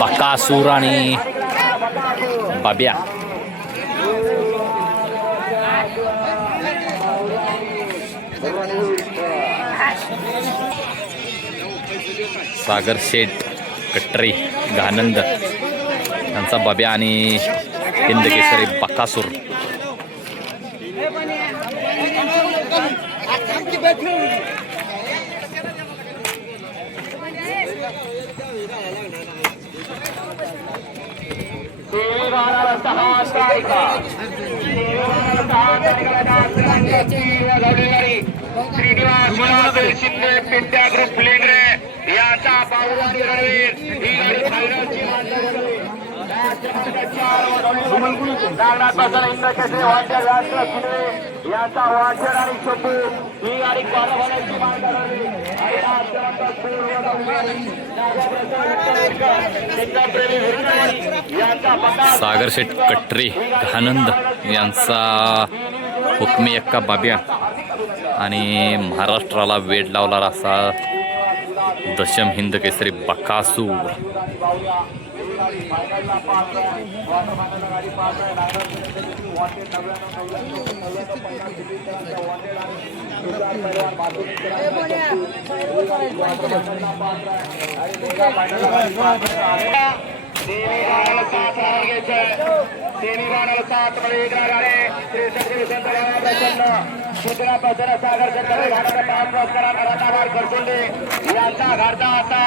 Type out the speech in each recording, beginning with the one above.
बकासूर आणि बाब्या. सागर शेठ कट्रे घानंद यांचा बाब्या आणि हिंद केसरी बकासूर. श्रीनिवास शिंदे पिंट्या ग्रुप लेंगरे यांचा बाहुवाडी रणवीर ही गाडी फायनलची यांचा वाचन आणि शोभू ही गाडी क्वार्टरफायनलची सागर शेठ कट्रे घानंद यांचा हुकमी एक्का बाब्या आणि महाराष्ट्राला वेड लावणारा असा दशम हिंद केसरी बकासूर. यांचा घरचा असा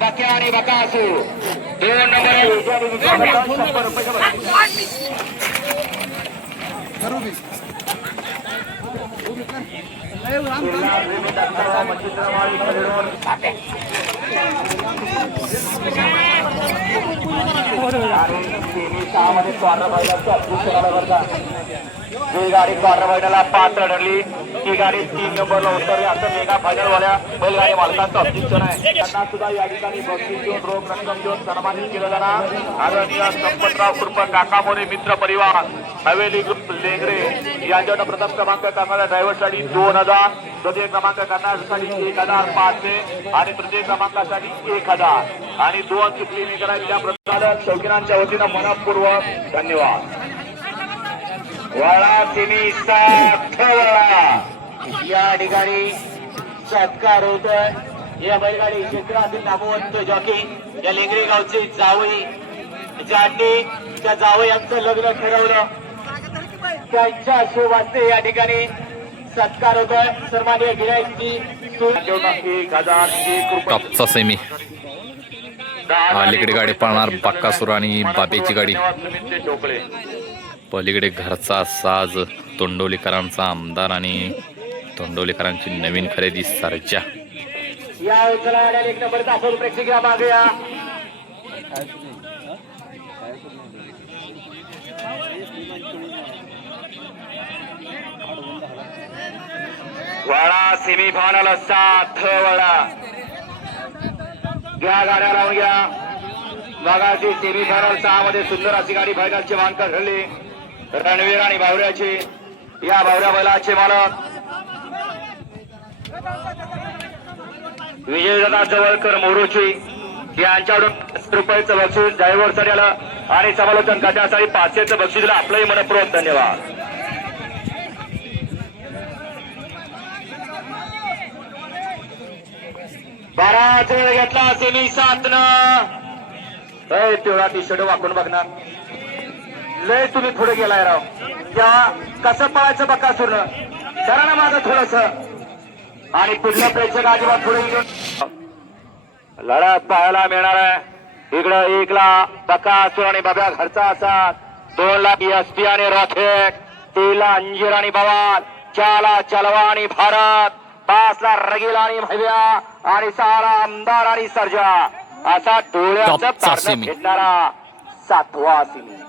बक्या आणि बकासूर 2 नंबर. ही गाडी क्वार्टर फायनलला पात्र ठरली. ही गाडी 3 नंबरला उतरली असं मेगा फायनल वाल्या बैलगाडी मालकांचं ऑब्जेक्शन आहे. त्यांना सुद्धा या ठिकाणी बक्षीस देऊन रोख रक्कम देऊन सन्मानित केलं जाणार. आदरणीय संपतराव कृप काका मोरे मित्र परिवार हवेली ग्रुप लेंगरे यांच्याकडे प्रथम क्रमांक करणाऱ्या ड्रायव्हरसाठी 2000, द्वितीय क्रमांक करण्यासाठी 1500 आणि तृतीय क्रमांकासाठी 1000 आणि 2 चुकली करायच्या प्रसादक शौकीनांच्या वतीनं मनपूर्वक धन्यवाद. वळा तिन्ही साथ या ठिकाणी सत्कार होतोय. या बैलगाडी क्षेत्रातील नामवंत जॉकी या लेंगरे गावचे जावई ज्यांनी त्या जावई यांचं लग्न ठरवलं त्यांच्या शोभाचे या ठिकाणी सत्कार होतोय. सन्माननीय गिराईची 1001 टॉपचा सेमी. अलीकडे गाडी पळणार बकासूर आणि बाब्याची गाडी. पलीकडे घरचा साज तोंडवलीकरांचा आमदार आणि तोंडवलीकरांची नवीन खरेदी सर्जा. या उचलायला 1 नंबर तासून प्रेक्षक मागे या. वळा सेमीफायनल 7 वळा घ्या गाड्या लावून घ्या. बघाची सेमीफायनल 6 मध्ये सुंदर अशी गाडी फायनलचे मानकर ठरली. रणवीर आणि बावऱ्याचे या बावऱ्या बैलाचे मालक विजयदादा जवळकर मोरोची यांच्याकडून ₹500 बक्षीस ड्रायव्हरसाठी आलं आणि समालोचन करण्यासाठी 500चं बक्षीस दिलं. आपलंही मनपूर्वक धन्यवाद. बराच वेळ घेतला सेमी 7 तेवढा टी शर्ट वाकून बघणार लय तुम्ही पुढे गेलाय राव. तेव्हा कसं पळायचं बकासूरनं जरा ना माझं थोडस आणि पुढल्या प्रेक्षक अजिबात पुढे घेऊन लढत पाहायला मिळणार आहे. इकडं 1 ला बकासूर आणि बाब्या घरचा असा, 2 ला एसपी आणि रॉकेट, 3 ला अंजीर आणि बवाल, 4 ला चलवा आणि भारत, 5 ला रगील आणि भव्या आणि 6 ला आमदार आणि सर्जा असा डोळ्याचा पारणं भेटणारा 7वा सेमी.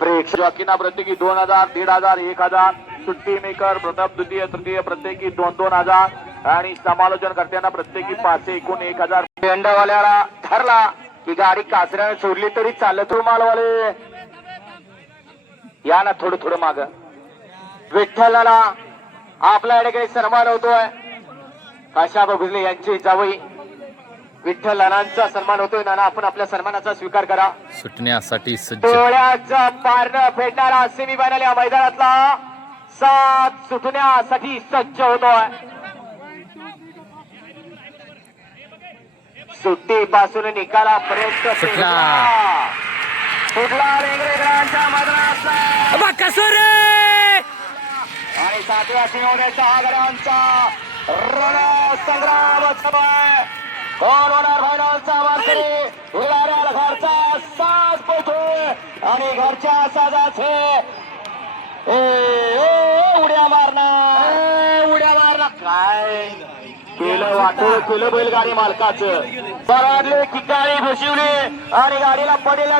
प्रेक्षकांना प्रत्येकी 2000, 1500, 1000, सुट्टी मेकर प्रथम द्वितीय तृतीय प्रत्येकी 2,000 आणि समालोचन करताना प्रत्येकी 500 एकूण 1000. पेंडावाल्याला ठरला की गाडी काचऱ्याने सोडली तरी चालत रुमालवाले या ना थोडं थोडं माग. विठ्ठलाला आपल्या ठिकाणी सन्मान होतोय. आशा बघुले यांची जावई विठ्ठल नानांचा सन्मान होतोय. नाना आपण आपल्या सन्मानाचा स्वीकार करा. सुटण्यासाठी सज्ज. डोळ्याचं पारणं फेडणारा सेमी फायनल या मैदानातला 7 सुटण्यासाठी सज्ज होतोय. सुट्टीपासून निकालापर्यंत सुटला. सुटला रेंगरेकरांच्या मैदानातला बकासूर आणि 7व्या सिंहोदयाच्या आघाड्यांचा रणसंग्राम सुरू आहे. कोण होणार फायनलचा मार्करी? हिलाऱ्याला घरचा साज पोहोचतोय आणि घरच्या साजाचे उड्या मारणार काय केलं वाटोळ केलं बैलगाडी मालकाचं. बराडले ठिकाणी घुसवले आणि गाडीला पडेल